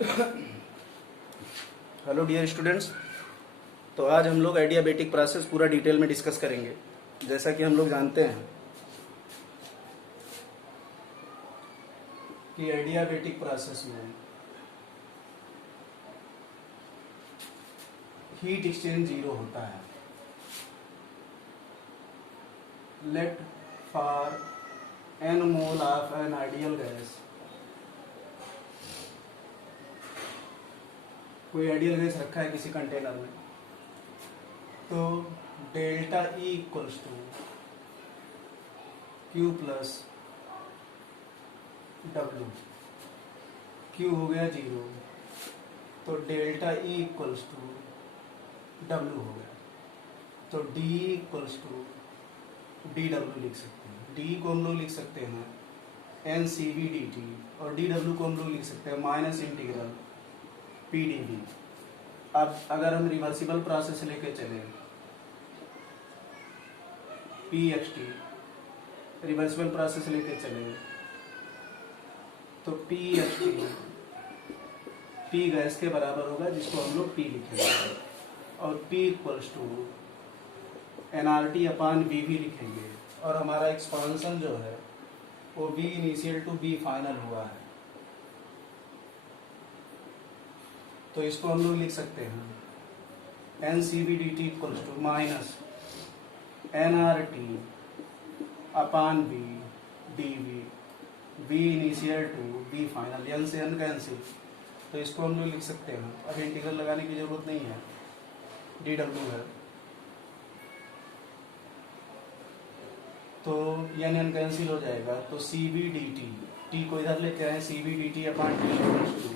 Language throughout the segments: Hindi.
Hello dear students. तो आज हम लोग एडियाबेटिक प्रोसेस पूरा डिटेल में डिस्कस करेंगे। जैसा कि हम लोग जानते हैं कि एडियाबेटिक प्रोसेस में हीट एक्सचेंज जीरो होता है। Let for n mole of an ideal gas, कोई आइडियल गैस रखा है किसी कंटेनर में, तो delta E equals to Q plus W। Q हो गया जीरो, तो delta E equals to W हो गया, तो D इक्वल्स टू DW लिख सकते हैं। D को हम लोग लिख सकते हैं NCV/dt और DW को हम लोग लिख सकते हैं माइनस इंटीग्रल PdV। अब अगर हम रिवर्सिबल प्रोसेस लेके चले, PXT रिवर्सिबल प्रोसेस लेके चले, तो PXT P गैस के बराबर होगा, जिसको हम लोग P लिखेंगे, और P इक्वल्स टू nRT/VV लिखेंगे। और हमारा एक्सपांसन जो है वो V initial to V final हुआ है, तो इसको हम लोग लिख सकते हैं NCV/dt equals to minus nRT/V dV, V initial to V final, n से n कैंसिल, तो इसको हम लोग लिख सकते हैं। अब इंटीग्रल लगाने की जरूरत नहीं है, dW है, तो n कैंसिल हो जाएगा, तो CV/dt, t को इधर लेते हैं, CV/dt/t equals to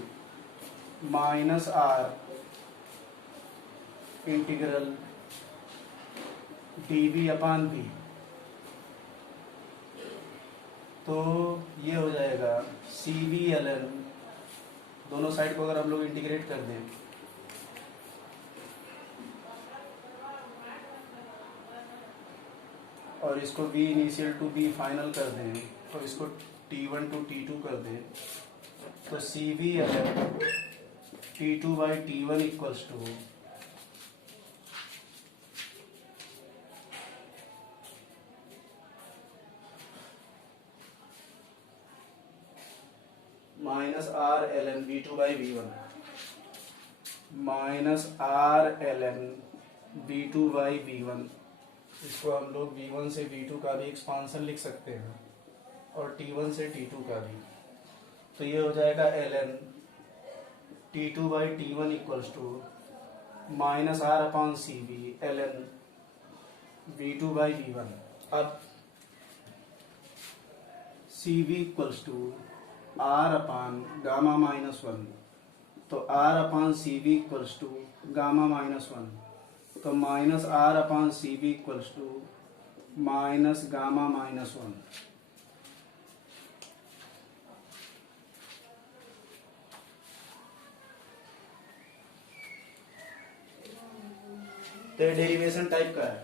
minus R integral dV/V। तो ये हो जाएगा CV/ln, दोनों साइड को अगर हम लोग इंटीग्रेट कर दें, और इसको V initial to V final कर दें, और इसको T1 टू T2 कर दें, तो CV/ln T2/T1 equals to minus R/ln V2/V1 minus R/ln V2/V1। इसको हम लोग V1 से V2 का भी एक्सपांसन लिख सकते हैं, और T1 से T2 का भी। तो ये हो जाएगा ln T2/T1 equals to minus R/CV ln V2/V1। अब CV इक्वल्स टू R/गामा-1, तो R/CV इक्वल्स टू गामा-1, तो minus R/CV equals to minus gamma minus one. तो डेरिवेशन टाइप का है।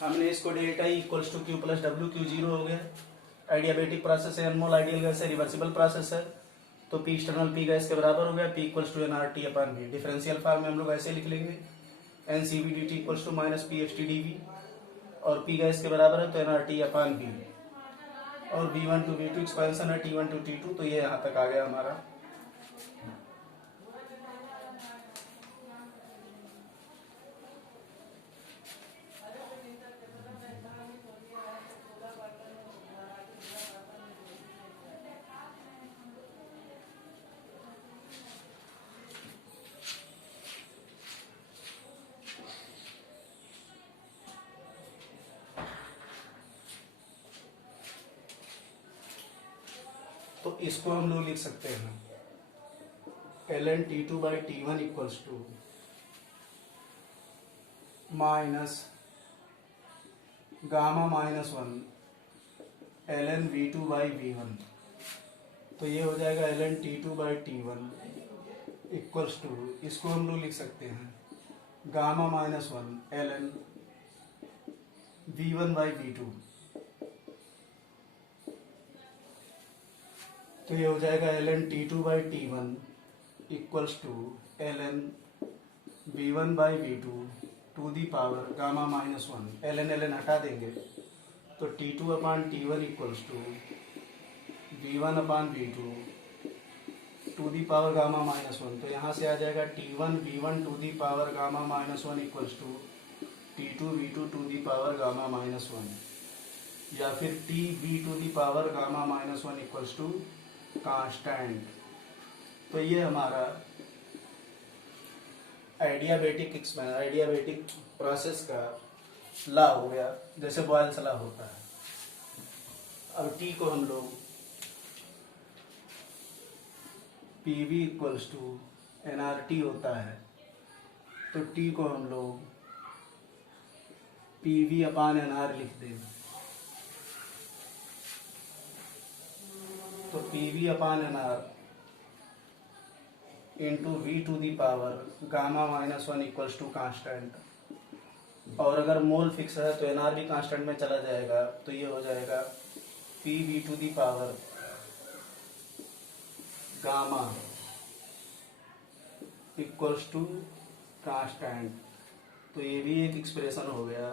हमने इसको delta E equals to Q plus W, Q zero हो गया। एडियाबेटिक प्रोसेस है, अनमोल आइडियल गैस है, रिवर्सिबल प्रोसेस है, तो P एक्सटर्नल P गैस के बराबर हो गया, P equals to nRT/V। Differential form में हम लोग ऐसे लिख लेंगे NCV/dt equals to minus PXT/dV, और P गैस के बराबर है तो nRT/V, और V1 टू V2 एक्सपेंशन है, T1 टू T2, तो ये यहाँ तक आ गया हमारा। तो इसको हम लोग लिख सकते हैं ln T2/T1 equals to minus gamma minus one ln V2/V1। तो ये हो जाएगा ln T2/T1 इक्वल्स टू, इसको हम लोग लिख सकते हैं गामा-1 ln V1/V2। तो ये हो जाएगा ln T2 by T1 equals to ln V1 by V2 to the power gamma minus one. ln हटा देंगे तो T2 upon T1 equals to V1 upon V2 to the power gamma minus one. तो यहाँ से आ जाएगा T1 V1 to the power gamma minus one equals to T2 V2 to the power gamma minus one, या फिर TB to the power gamma minus one equals to constant. तो ये हमारा आइडियाबेटिक प्रोसेस का लॉ हो गया, जैसे बॉयल्स लॉ होता है। अब टी को हम लोग PV इक्वल्स टू nRT होता है, तो टी को हम लोग PV अपान nR लिख देंगे। तो PV upon nR into V to the power gamma minus one equals to constant. और अगर मोल फिक्स है तो nR भी कांस्टेंट में चला जाएगा, तो ये हो जाएगा PV to the power gamma equals to constant. तो ये भी एक एक्सप्रेशन हो गया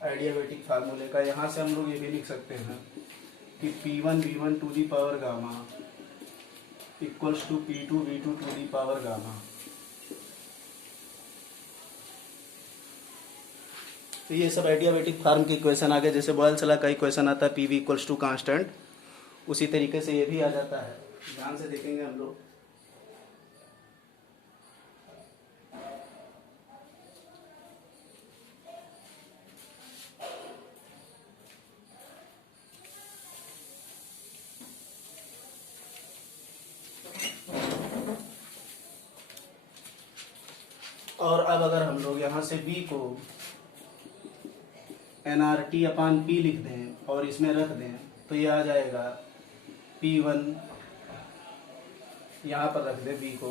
आइडियाबेटिक फार्मूले का। यहाँ से हम लोग ये भी लिख सकते हैं कि P1 V1 to the power gamma equals to P2 V2 to the power gamma. तो ये सब आइडियाबेटिक फार्म की इक्वेशन आ गए। जैसे बॉयल्स लॉ का इक्वेशन आता है PV इक्वल्स टू कांस्टेंट, उसी तरीके से ये भी आ जाता है। ध्यान से देखेंगे हम लोग। और अब अगर हम लोग यहाँ से B को nRT अपान P लिख दें और इसमें रख दें, तो ये आ जाएगा P1, यहाँ पर रख दें B को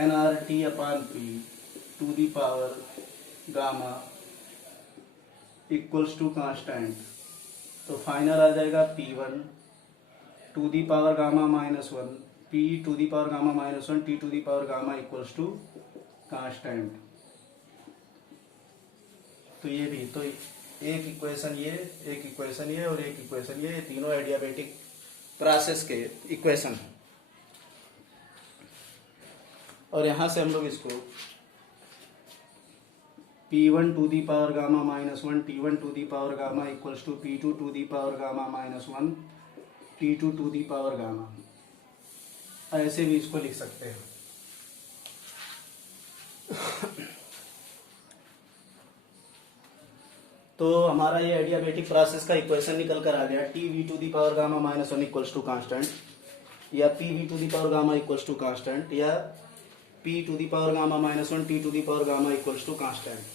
nRT upon P to the power gamma equals to constant. तो फाइनल आ जाएगा P1 to the power gamma minus one, P to the power gamma minus one, T to the power gamma equals to constant. तो ये भी, तो एक इक्वेशन ये, एक इक्वेशन ये और एक इक्वेशन ये तीनों एडियाबेटिक प्रोसेस के इक्वेशन हैं। और यहाँ से हम लोग इसको P1 to the power gamma minus one, T1 to the power gamma equals to P2 to the power gamma minus one, T2 to the power gamma, ऐसे भी इसको लिख सकते हैं। तो हमारा ये एडियाबेटिक प्रोसेस का इक्वेशन निकल कर आ गया TV to the power gamma minus one equals to constant, या PV to the power gamma equals to constant, या P to the power gamma minus one, T to the power gamma equals to constant.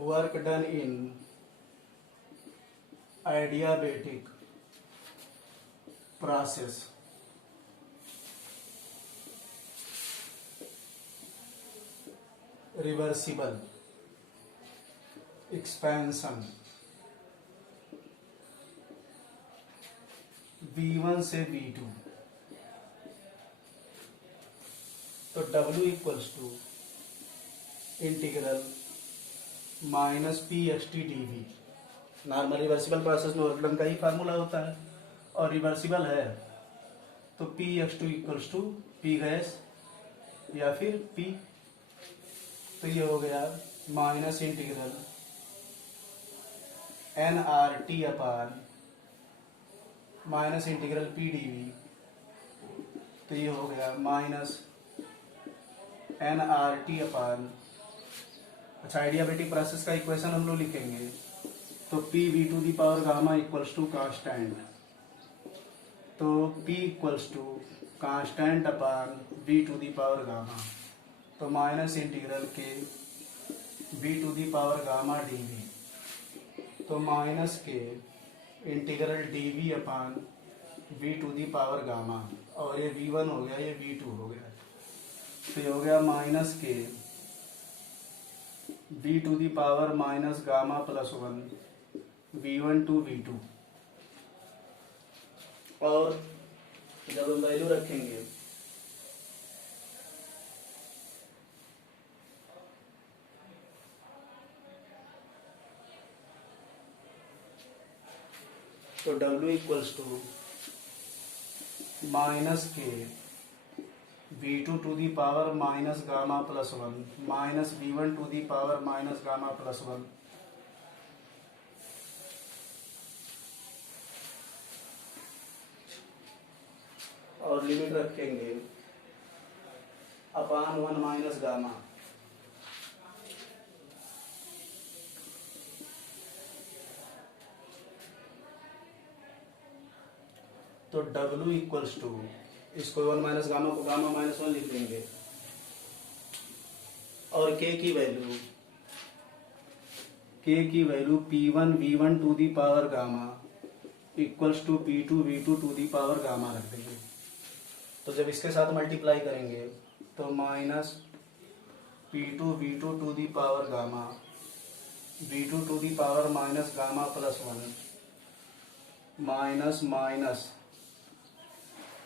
Work done in adiabatic process. Reversible expansion V1 से V2, तो W equals to integral minus PXT/dV। Normal reversible process में वर्क डन का ही फार्मूला होता है, और रिवर्सिबल है तो PX2 equals to P gas या फिर P। तो ये हो गया minus integral nRT upon minus integral PdV। तो ये हो गया माइनस nRT अपान, अच्छा आइडियाबेटिक प्रोसेस का इक्वेशन हम लोग लिखेंगे तो PV to the power gamma equals to constant. तो P equals to constant upon V to the power gamma, तो minus integral K V to the power gamma d V, तो minus K integral d V upon V to the power gamma, और ये v1 हो गया, ये v2 हो गया, तो ये हो गया minus K V to the power minus gamma plus 1 v1 to v2। और जब हम वैल्यू रखेंगे तो W equals to minus K v2 to the power minus gamma plus 1 minus v1 to the power minus gamma plus 1, और लिमिट रखेंगे अपान 1 माइनस गामा, तो W इक्वल्स टू, इसको 1 माइनस गामा को गामा माइनस 1 लिख देंगे, और K की value P1 V1 to the power gamma equals to P2 V2 to the power gamma रख देंगे। तो जब इसके साथ मल्टीप्लाई करेंगे तो minus P2 V2 to the power gamma V2 to the power minus gamma plus 1 minus minus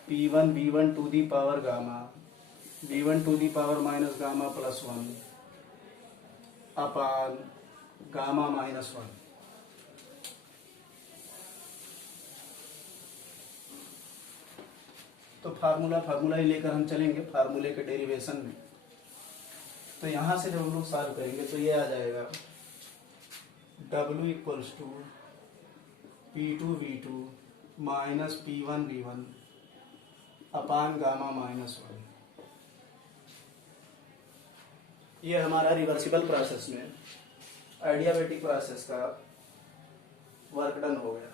P1 V1 to the power gamma V1 to the power minus gamma plus 1 upon gamma minus 1। तो फार्मूला ही लेकर हम चलेंगे फार्मूले के डेरिवेशन में। तो यहां से जब हम लोग सॉल्व करेंगे तो ये आ जाएगा W equals to P2 V2 minus P1 V1 upon gamma minus 1। ये हमारा रिवर्सिबल प्रोसेस में आइडियाबैटिक प्रोसेस का वर्क डन हो गया।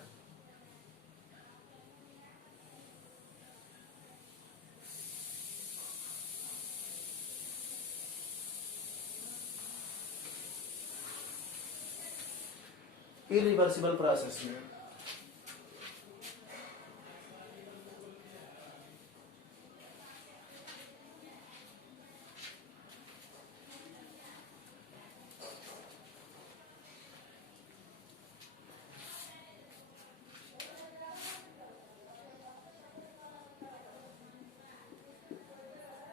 इरिवर्सिबल प्रोसेस में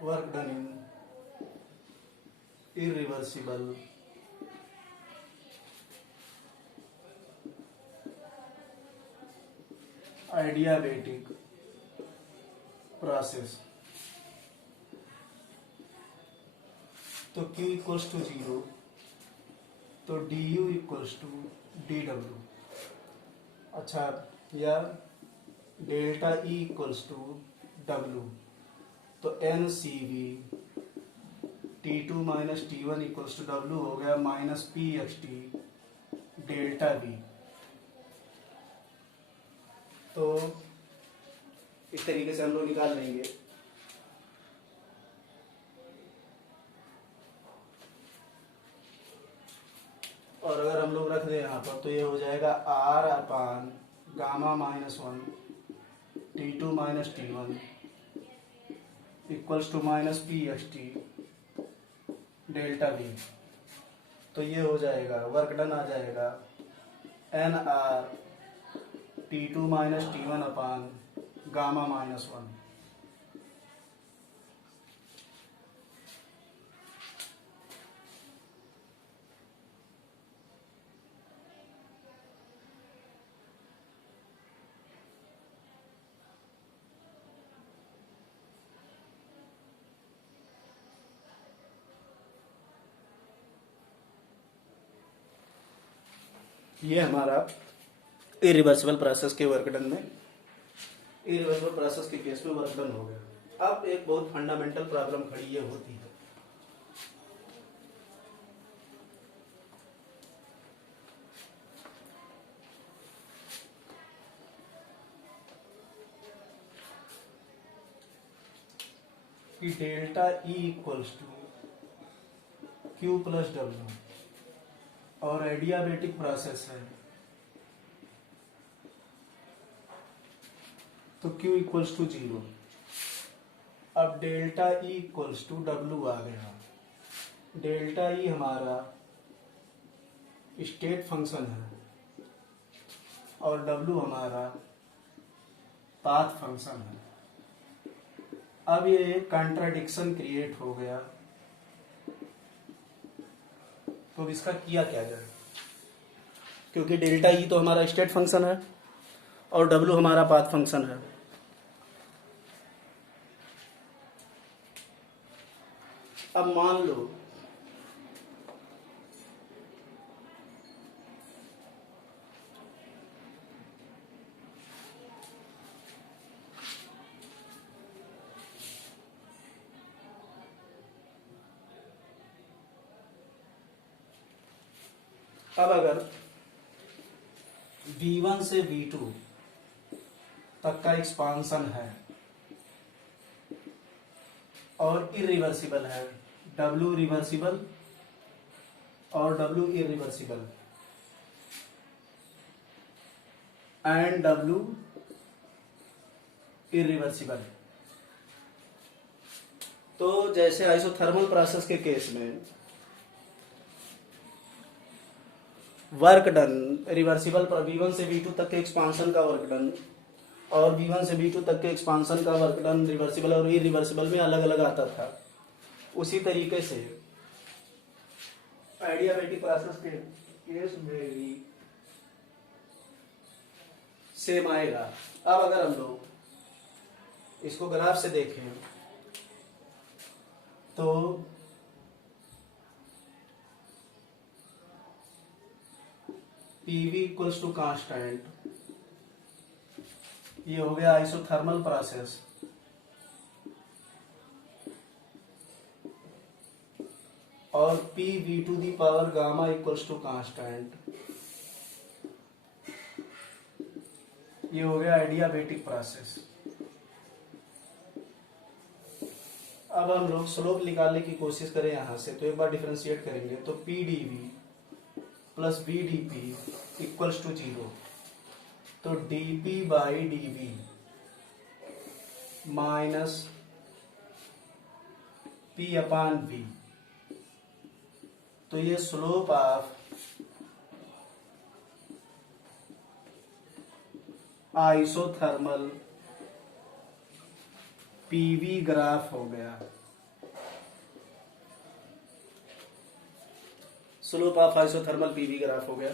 work done in irreversible adiabatic process। तो Q इक्वल्स टू 0, तो du इक्वल्स टू dw। अच्छा, या delta E equals to w, तो NCV T2 minus T1 equals to W हो गया माइनस PXT डेल्टा V। तो इस तरीके से हम लोग निकाल लेंगे। और अगर हम लोग रख दें यहाँ पर तो ये हो जाएगा R upon gamma minus 1 T2 minus T1 equals to minus PXT delta V। तो ये हो जाएगा, वर्क डन आ जाएगा NR T2 माइनस T1 अपान गामा माइनस 1। ये हमारा इरिवर्सिबल प्रोसेस के वर्क डन में, इरिवर्सिबल प्रोसेस के केस में वर्क डन हो गया। अब एक बहुत फंडामेंटल प्रॉब्लम खड़ी ये होती है, कि delta E equals to Q plus W, और एडियाबेटिक प्रोसेस है तो Q इक्वल्स टू 0। अब delta E equals to W आ गया। डेल्टा ई हमारा स्टेट फंक्शन है और डब्ल्यू हमारा पाथ फंक्शन है। अब ये एक कॉन्ट्राडिक्शन क्रिएट हो गया, तो अब इसका किया क्या जाए, क्योंकि डेल्टा ई तो हमारा स्टेट फंक्शन है और डब्ल्यू हमारा पाथ फंक्शन है। अब मान लो अब अगर V1 से V2 तक का एक्सपांशन है और इरिवर्सिबल है, W रिवर्सिबल और W irreversible, and W irreversible, तो जैसे आइसोथर्मल प्रोसेस के केस में वर्क डन रिवर्सिबल पर V1 से V2 तक के एक्सपांशन का वर्क डन और V1 से V2 तक के एक्सपांशन का वर्क डन रिवर्सिबल और इरिवर्सिबल में अलग अलग आता था। उसी तरीके से एडियाबेटिक प्रोसेस के केस में भी सेम आएगा। अब अगर हम लोग इसको ग्राफ से देखें तो PV इक्वल्स टू कांस्टेंट, ये हो गया आइसोथर्मल प्रोसेस, और PV to the power gamma equals to constant, ये हो गया एडियाबेटिक प्रोसेस। अब हम लोग स्लोप निकालने की कोशिश करें यहां से, तो एक बार डिफरेंशिएट करेंगे तो PdV plus VdP equals to 0, तो dP by dV minus P upon V, तो ये slope of isothermal PV graph हो गया। Slope of isothermal PV graph हो गया।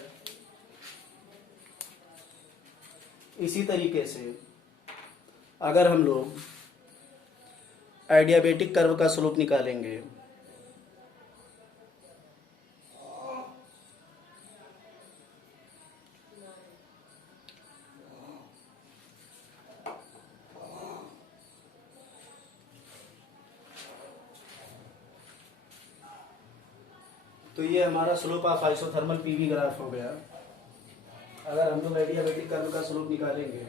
इसी तरीके से अगर हम लोग एडियाबेटिक कर्व का स्लोप निकालेंगे तो ये हमारा slope of isothermal PV graph हो गया। अगर हम लोग एडियाबेटिक कर्व का स्लोप निकालेंगे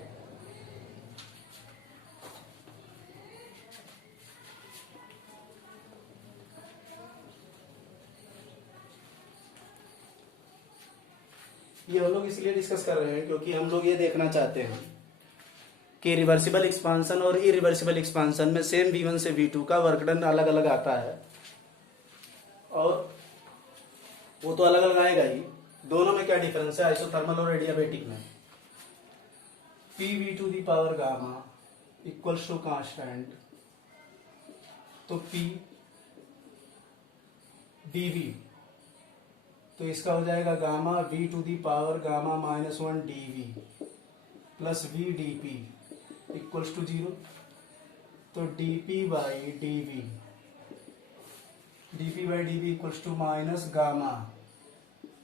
ये हम लोग इसलिए डिस्कस कर रहे हैं क्योंकि हम लोग ये देखना चाहते हैं कि रिवर्सिबल एक्सपांशन और इरिवर्सिबल एक्सपांशन में सेम V1 से V2 का वर्क डन अलग अलग आता है, और वो तो अलग अलग आएगा ही। दोनों में क्या डिफरेंस है आइसोथर्मल और एडियाबेटिक में? PV to the power gamma equals to constant, तो P dV, तो इसका हो जाएगा gamma V to the power gamma minus 1 dV plus V dP equals to 0, तो dP by dV equals to minus gamma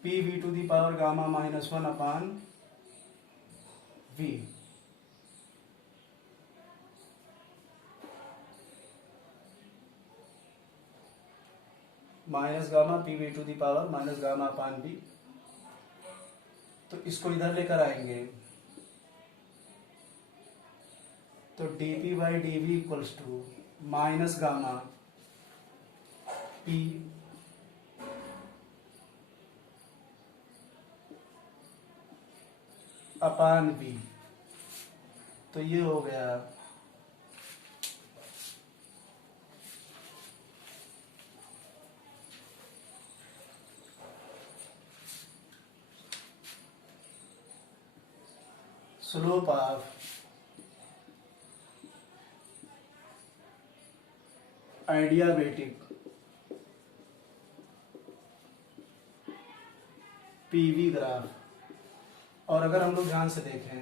PV to the power gamma minus 1 upon V, minus gamma PV to the power minus gamma upon V। तो इसको इधर लेकर आएंगे तो dP by dV equals to minus gamma P upon B. तो ये हो गया slope of adiabatic PV graph. और अगर हम लोग ध्यान से देखें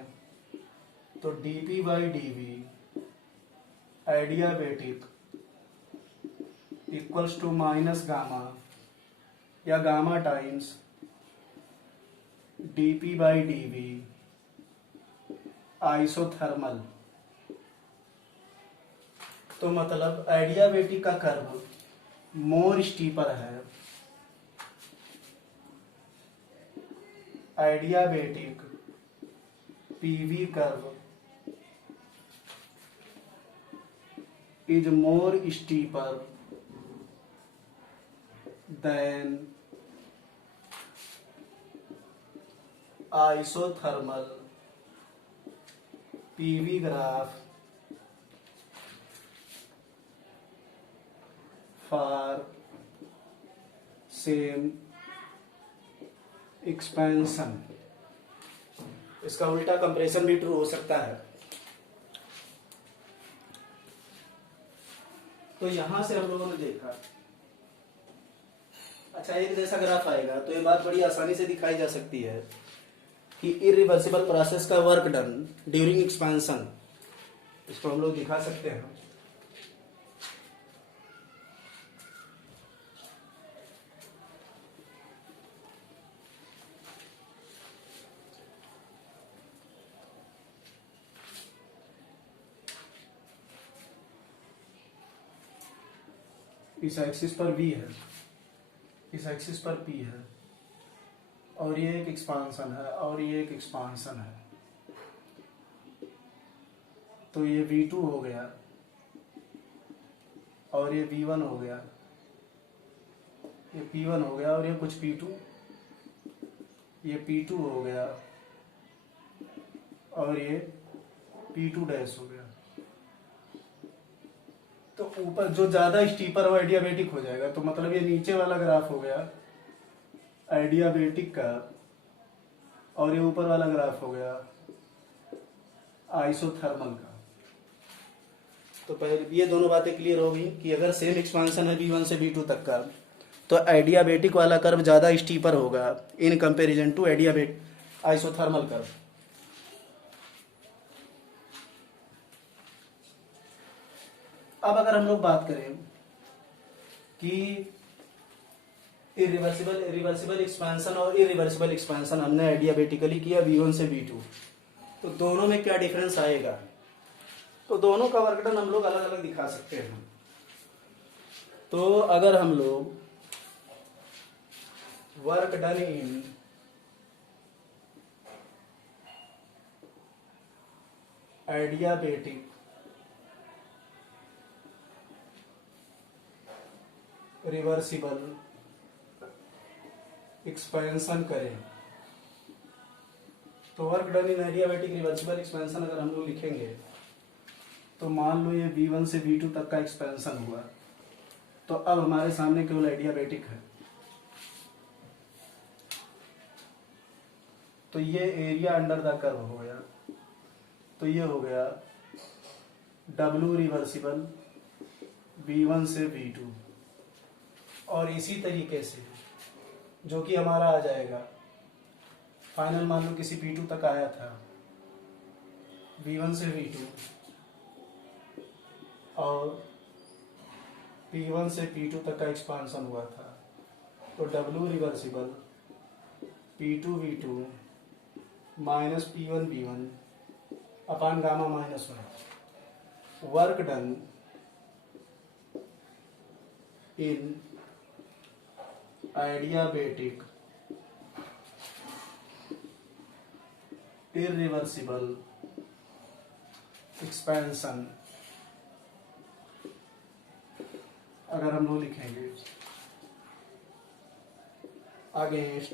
तो dp by dv adiabatic equals to minus gamma या gamma times dp by dv isothermal. तो मतलब आइडियाबैटिक का कर्व मोर स्टीपर है, adiabatic PV curve is more steeper than isothermal PV graph for same expansion। इसका उल्टा कंप्रेशन भी ट्रू हो सकता है। तो यहां से हम लोगों ने देखा, अच्छा एक जैसा ग्राफ आएगा तो ये बात बड़ी आसानी से दिखाई जा सकती है कि इरिवर्सिबल प्रोसेस का वर्क डन ड्यूरिंग एक्सपेंशन, इसको हम लोग दिखा सकते हैं। इस एक्सिस पर v है, इस एक्सिस पर p है, और ये एक एक्सपांशन है और ये एक एक्सपांशन है। तो ये v2 हो गया और ये v1 हो गया, ये p1 हो गया और ये कुछ p2, ये p2 हो गया और ये p2 डैश हो गया। तो ऊपर जो ज्यादा स्टीपर वो आइडियाबैटिक हो जाएगा। तो मतलब ये नीचे वाला ग्राफ हो गया आइडियाबैटिक का और ये ऊपर वाला ग्राफ हो गया आइसोथर्मल का। तो पहले ये दोनों बातें क्लियर हो गई कि अगर सेम एक्सपांशन है v1 से v2 तक का तो आइडियाबैटिक वाला कर्व ज्यादा स्टीपर होगा in comparison to isothermal curve. अब अगर हम लोग बात करें कि रिवर्सिबल एक्सपेंशन और इरिवर्सिबल एक्सपेंशन हमने आइडियाबैटिकली किया v1 से v2, तो दोनों में क्या डिफरेंस आएगा। तो दोनों का वर्क डन हम लोग अलग अलग दिखा सकते हैं। तो अगर हम लोग work done in adiabatic reversible expansion करें तो work done in adiabatic reversible expansion अगर हम लोग लिखेंगे तो मान लो ये v1 से v2 तक का एक्सपेंशन हुआ। तो अब हमारे सामने केवल आइडियाबैटिक है। तो ये एरिया अंडर द कर्व हो गया। तो ये हो गया W रिवर्सिबल v1 से v2। और इसी तरीके से जो कि हमारा आ जाएगा फाइनल, मान लो किसी p2 तक आया था v1 से v2 और p1 से p2 तक का एक्सपांशन हुआ था। तो W reversible p2 v2 minus p1 v1 upon gamma minus 1 work done in adiabatic irreversible expansion अगर हम लोग लिखेंगे against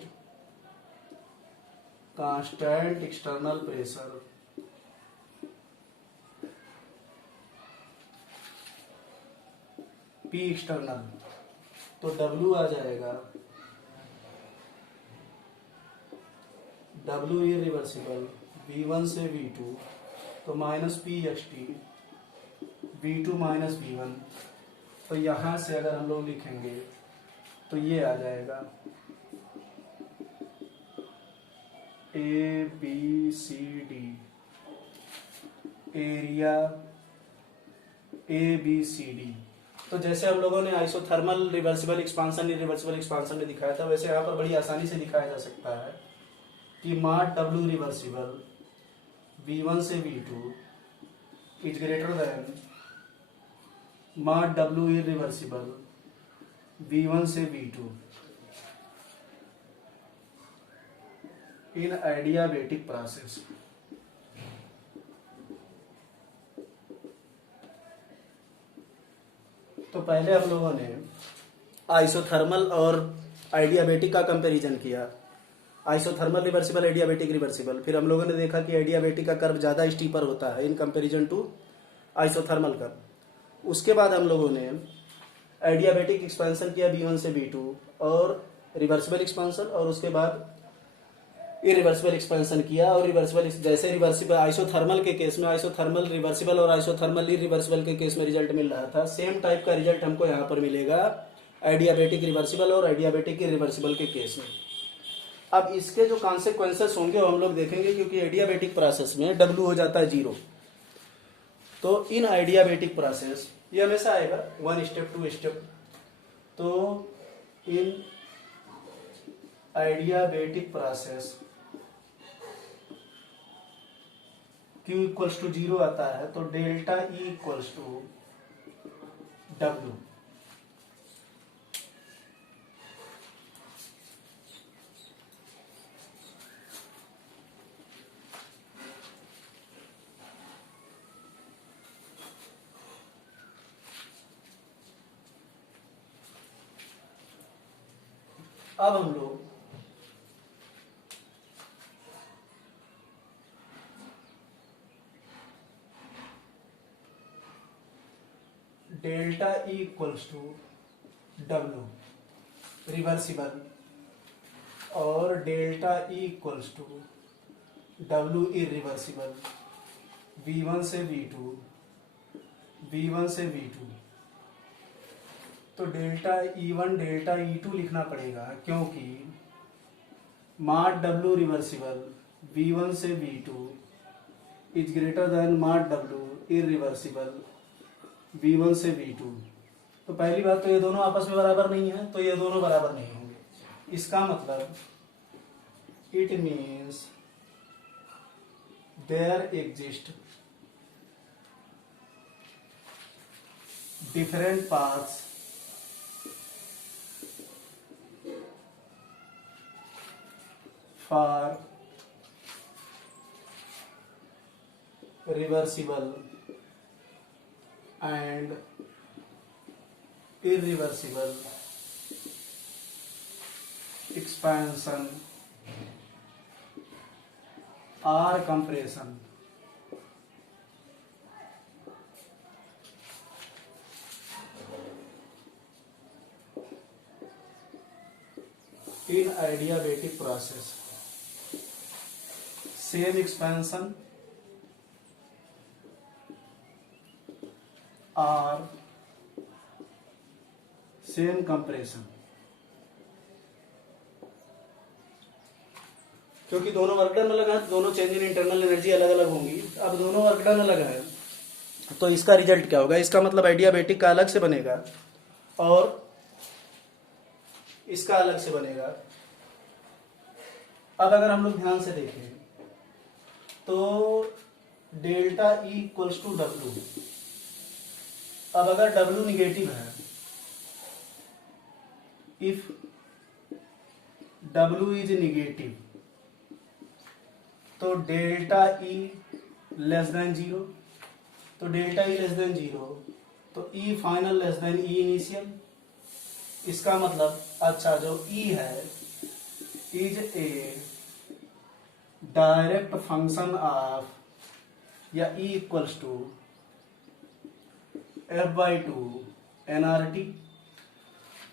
constant external pressure P external, तो W आ जाएगा W इरिवर्सिबल V1 से V2, तो minus P x T V2 minus V1। तो यहाँ से अगर हम लोग लिखेंगे तो ये आ जाएगा ABCD, एरिया ABCD। तो जैसे हम लोगों ने isothermal reversible expansion irreversible expansion में दिखाया था, वैसे यहाँ पर बड़ी आसानी से दिखाया जा सकता है कि माड W रिवर्सिबल V1 से V2 इज ग्रेटर देन माड W इरिवर्सिबल V1 से V2 इन एडियाबेटिक प्रोसेस। तो पहले हम लोगों ने आइसोथर्मल और आइडियाबेटिक का कंपैरिजन किया, आइसोथर्मल रिवर्सिबल एडियाबेटिक रिवर्सिबल। फिर हम लोगों ने देखा कि एडियाबेटिक का कर्व ज़्यादा स्टीपर होता है in comparison to isothermal curve. उसके बाद हम लोगों ने एडियाबेटिक एक्सपेंशन किया V1 से V2 और रिवर्सिबल एक्सपेंशन, और उसके बाद इरिवर्सिबल एक्सपेंशन किया। और रिवर्सिबल जैसे रिवर्सिबल आइसोथर्मल के केस में आइसोथर्मल रिवर्सिबल और आइसोथर्मल इरिवर्सिबल के केस में रिजल्ट मिल रहा था, सेम टाइप का रिजल्ट हमको यहाँ पर मिलेगा एडियाबेटिक रिवर्सिबल और एडियाबेटिक इरिवर्सिबल के केस में। अब इसके जो कॉन्सिक्वेंसेस होंगे वो हम लोग देखेंगे, क्योंकि एडियाबेटिक प्रोसेस में W हो जाता है 0। तो इन एडियाबेटिक प्रोसेस ये हमेशा आएगा 1 स्टेप 2 स्टेप। तो in adiabatic process Q equals to 0 आता है, तो delta E equals to W। अब हम लोग delta E equals to W reversible और delta E equals to W irreversible V1 से V2 V1 से V2। तो डेल्टा E1 डेल्टा E2 लिखना पड़ेगा, क्योंकि माड W रिवर्सिबल V1 से V2 इज ग्रेटर देन माड W इरिवर्सिबल V1 से V2। तो पहली बात तो ये दोनों आपस में बराबर नहीं है, तो ये दोनों बराबर नहीं होंगे। इसका मतलब it means there exist different paths for reversible and irreversible expansion or compression। in adiabatic process, same expansion और सेम कंप्रेशन। क्योंकि दोनों वर्क डन अलग है, दोनों चेंज इन इंटरनल एनर्जी अलग अलग होंगी। अब दोनों वर्क डन अलग है, तो इसका रिजल्ट क्या होगा? इसका मतलब एडियाबेटिक का अलग से बनेगा और इसका अलग से बनेगा। अब अगर हम लोग ध्यान से देखें तो delta E equals to W। अब अगर W निगेटिव है, इफ W इज निगेटिव, तो डेल्टा E लेस देन 0। तो डेल्टा E लेस देन 0 तो E final less than E initial. इसका मतलब अच्छा जो ई है is a direct function of या E equals to F/2 nRT।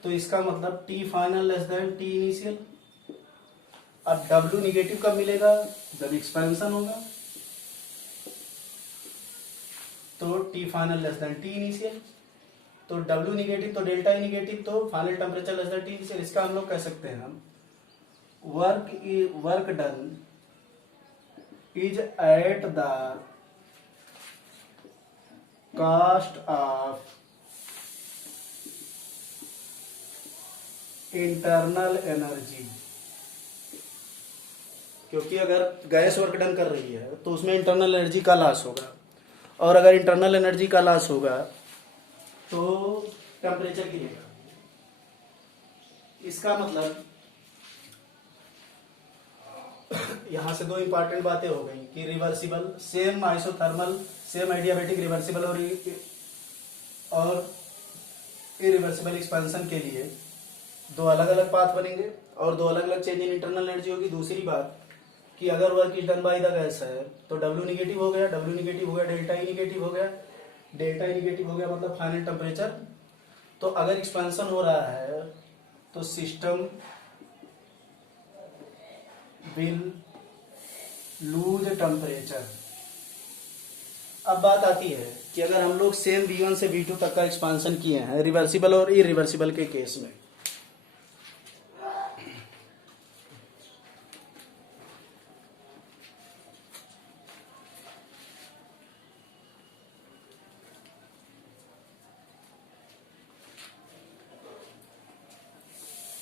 तो इसका मतलब T final less than T initial. अब W निगेटिव कब मिलेगा? जब एक्सपेंशन होगा। तो T final less than T initial, तो W निगेटिव तो डेल्टा ई निगेटिव, तो final temperature less than T initial. इसका हम लोग कह सकते हैं हम work done is at the cost of internal energy. क्योंकि अगर गैस वर्क डन कर रही है तो उसमें इंटरनल एनर्जी का लॉस होगा, और अगर इंटरनल एनर्जी का लॉस होगा तो टेम्परेचर गिरेगा। इसका मतलब यहां से दो इंपॉर्टेंट बातें हो गई कि reversible, same isothermal, same adiabatic reversible और इरिवर्सिबल एक्सपेंशन के लिए दो अलग अलग पाथ बनेंगे और दो अलग अलग चेंज इन इंटरनल एनर्जी होगी। दूसरी बात कि अगर work is done by the gas है तो W निगेटिव हो गया, W निगेटिव हो गया, डेल्टा ई निगेटिव हो गया, डेल्टा ई निगेटिव हो गया मतलब फाइनल टेम्परेचर। तो अगर एक्सपेंशन हो रहा है तो सिस्टम विल लूज टेम्परेचर। अब बात आती है कि अगर हम लोग सेम V1 से V2 तक का एक्सपेंशन किए हैं रिवर्सिबल और इरिवर्सिबल के केस में,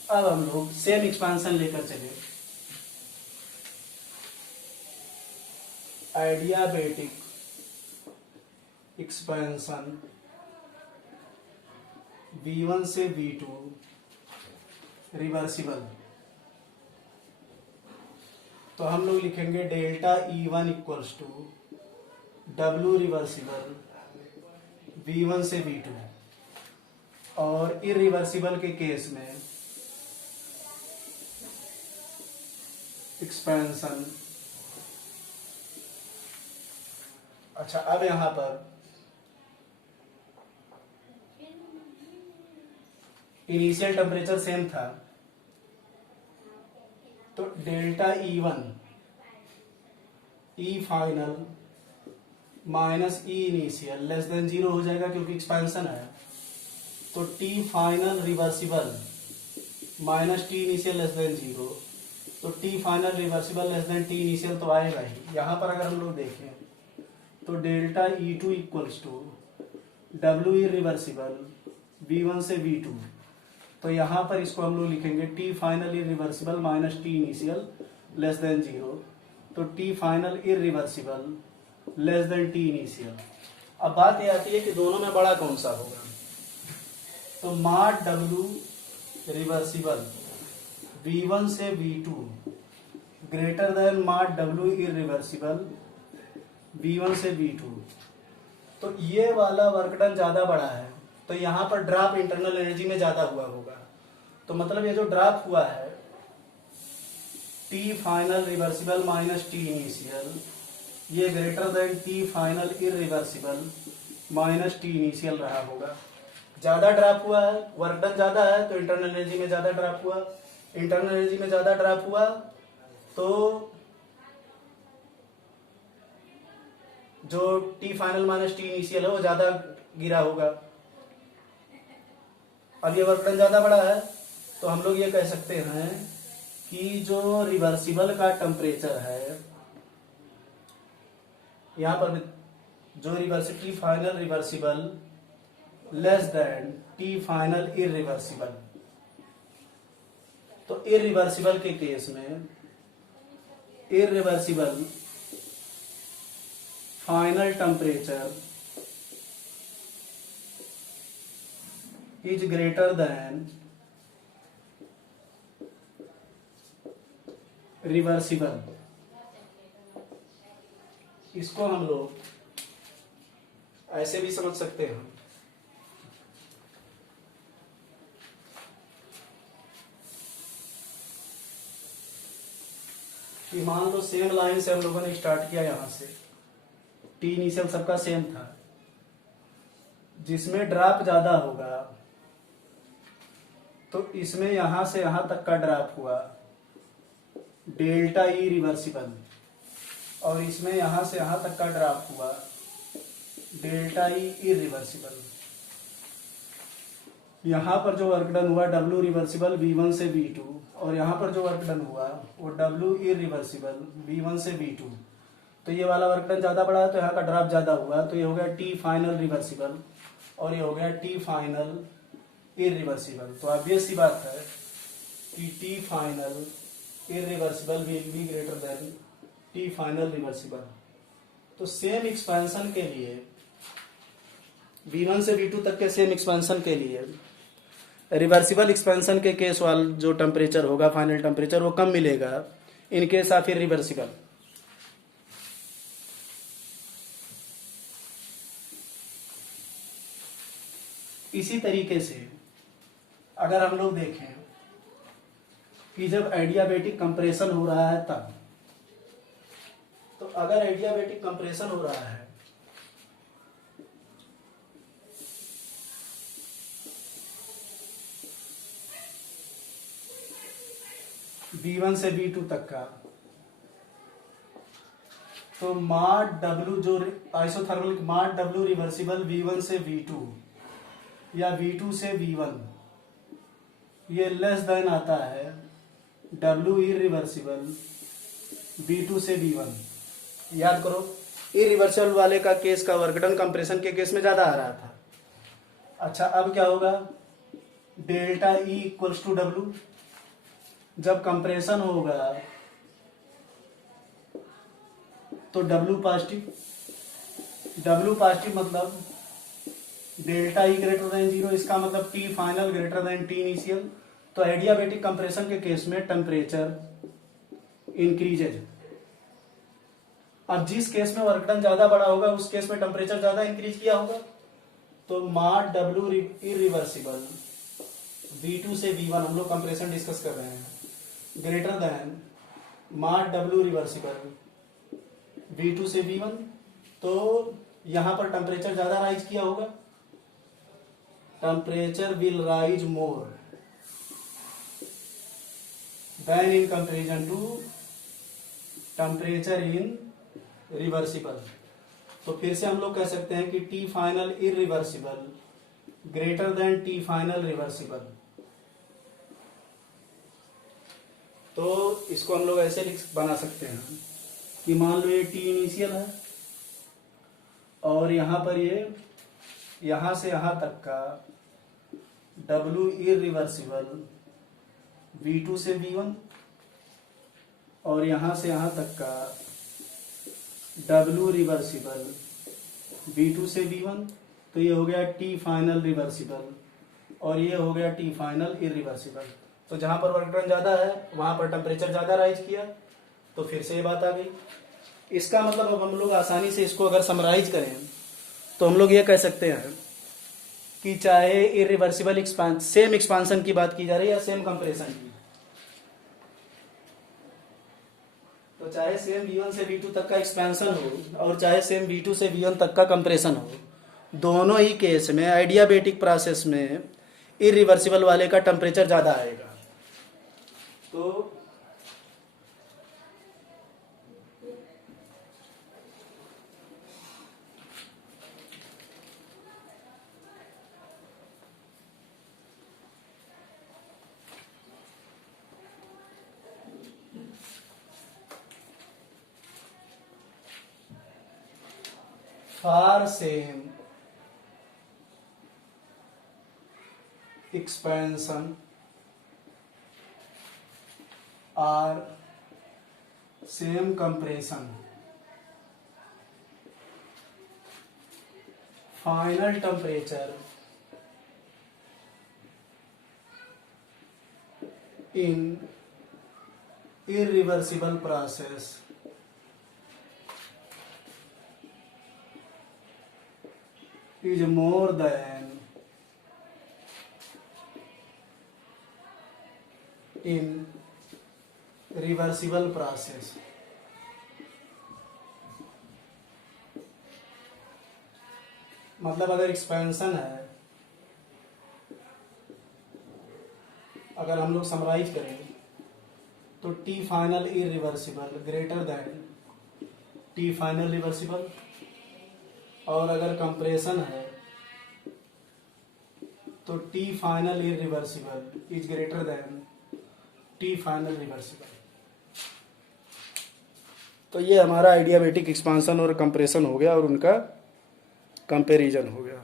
अब हम लोग सेम एक्सपेंशन लेकर चले एडियाबैटिक एक्सपेंशन V1 से V2 रिवर्सिबल। तो हम लोग लिखेंगे delta E1 equals to W reversible V1 से V2, और इरिवर्सिबल के केस में एक्सपेंशन। अच्छा, अब यहां पर इनिशियल टेम्परेचर सेम था तो delta E1 E final minus E initial less than 0 हो जाएगा क्योंकि एक्सपेंशन है। तो T final reversible minus T initial less than 0, तो T final reversible less than T initial तो आएगा ही। यहां पर अगर हम लोग देखें तो delta E2 equals to W irreversible V1 से V2। तो यहां पर इसको हम लोग लिखेंगे T final irreversible minus T initial less than 0, तो T final irreversible less than T initial. अब बात यह आती है कि दोनों में बड़ा कौन सा होगा। तो माड W रिवर्सिबल V1 से V2 ग्रेटर देन माड W इरिवर्सिबल V1 से V2। तो ये वाला वर्क डन ज्यादा बड़ा है तो यहाँ पर ड्रॉप इंटरनल एनर्जी में ज्यादा हुआ होगा। तो मतलब ये जो ड्रॉप हुआ है T final reversible minus T initial, ये greater than T final irreversible minus T initial रहा होगा। ज्यादा ड्रॉप हुआ है, वर्क डन ज्यादा है तो इंटरनल एनर्जी में ज्यादा ड्रॉप हुआ। इंटरनल एनर्जी में ज्यादा ड्रॉप हुआ तो जो T final minus T initial है वो ज्यादा गिरा होगा। अब ये वर्क डन ज्यादा बड़ा है तो हम लोग ये कह सकते हैं कि जो रिवर्सिबल का टेम्परेचर है, यहां पर जो T final reversible less than T final irreversible, तो इरिवर्सिबल के केस में irreversible final temperature is greater than reversible. इसको हम लोग ऐसे भी समझ सकते हैं कि मान लो सेम लाइन से हम लोगों ने स्टार्ट किया यहाँ से, टी इनिशियल सबका सेम था, जिसमें ड्रॉप ज्यादा होगा तो इसमें यहां से यहां तक का ड्रॉप हुआ डेल्टा ई रिवर्सिबल, और इसमें यहां से यहां तक का ड्रॉप हुआ डेल्टा ई इरिवर्सिबल। यहां पर जो वर्क डन हुआ W रिवर्सिबल V1 से V2, और यहां पर जो वर्क डन हुआ वो W इरिवर्सिबल V1 से V2। तो ये वाला वर्क डन ज्यादा बड़ा है तो यहाँ का ड्रॉप ज्यादा हुआ, तो ये हो गया T फाइनल रिवर्सिबल और ये हो गया T फाइनल इरिवर्सिबल। तो ऑब्वियस सी बात है कि T final irreversible will be greater than T final reversible. तो सेम एक्सपेंशन के लिए V1 से V2 तक के सेम एक्सपेंशन के लिए रिवर्सिबल एक्सपेंशन के केस वाला जो टेम्परेचर होगा फाइनल टेम्परेचर वो कम मिलेगा इन केस ऑफ इरिवर्सिबल। इसी तरीके से अगर हम लोग देखें कि जब एडियाबेटिक कंप्रेशन हो रहा है तब, तो अगर एडियाबेटिक कंप्रेशन हो रहा है V1 से V2 तक का, तो माड W जो आइसोथर्मल माड W रिवर्सिबल V1 से V2 या V2 से V1 ये लेस देन आता है W इरिवर्सिबल V2 से V1। याद करो इरिवर्सिबल वाले का केस का वर्क डन कंप्रेशन के केस में ज्यादा आ रहा था। अच्छा अब क्या होगा, delta E equals to W, जब कंप्रेशन होगा तो W पॉजिटिव, W पॉजिटिव मतलब डेल्टा ई ग्रेटर देन 0, इसका मतलब T final greater than T initial. तो एडियाबेटिक कंप्रेशन के केस में टेम्परेचर इंक्रीजेज। अब जिस केस में वर्क डन ज्यादा बड़ा होगा उस केस में टेम्परेचर ज्यादा इंक्रीज किया होगा, तो माड W इरिवर्सिबल V2 से V1 हम लोग कंप्रेशन डिस्कस कर रहे हैं ग्रेटर देन माड W रिवर्सिबल V2 से V1, तो यहां पर टेम्परेचर ज्यादा राइज किया होगा, temperature will rise more than in comparison to temperature in reversible. तो फिर से हम लोग कह सकते हैं कि T final irreversible greater than T final reversible. तो इसको हम लोग ऐसे बना सकते हैं कि मान लो ये T इनिशियल है और यहां पर ये यहां से यहां तक का W इरिवर्सिबल V2 से V1 और यहां से यहां तक का W रिवर्सिबल V2 से V1। तो ये हो गया T फाइनल रिवर्सिबल और ये हो गया T फाइनल इरिवर्सिबल। तो जहां पर वर्क डन ज्यादा है वहां पर टेम्परेचर ज्यादा राइज किया, तो फिर से ये बात आ गई। इसका मतलब अब हम लोग आसानी से इसको अगर समराइज करें तो हम लोग ये कह सकते हैं कि चाहे इरिवर्सिबल सेम एक्सपांशन की बात की जा रही है या सेम कंप्रेशन की, तो चाहे सेम V1 से V2 तक का एक्सपेंशन हो और चाहे सेम V2 से V1 तक का कंप्रेशन हो, दोनों ही केस में एडियाबेटिक प्रोसेस में इरिवर्सिबल वाले का टेम्परेचर ज्यादा आएगा। तो for same expansion or same compression, final temperature in irreversible process is more than in reversible process. मतलब अगर एक्सपेंशन है, अगर हम लोग समराइज करें तो T final irreversible greater than T final reversible, और अगर कंप्रेशन है तो T final irreversible is greater than T final reversible. तो ये हमारा आइडियाबैटिक एक्सपांशन और कंप्रेशन हो गया और उनका कंपैरिजन हो गया।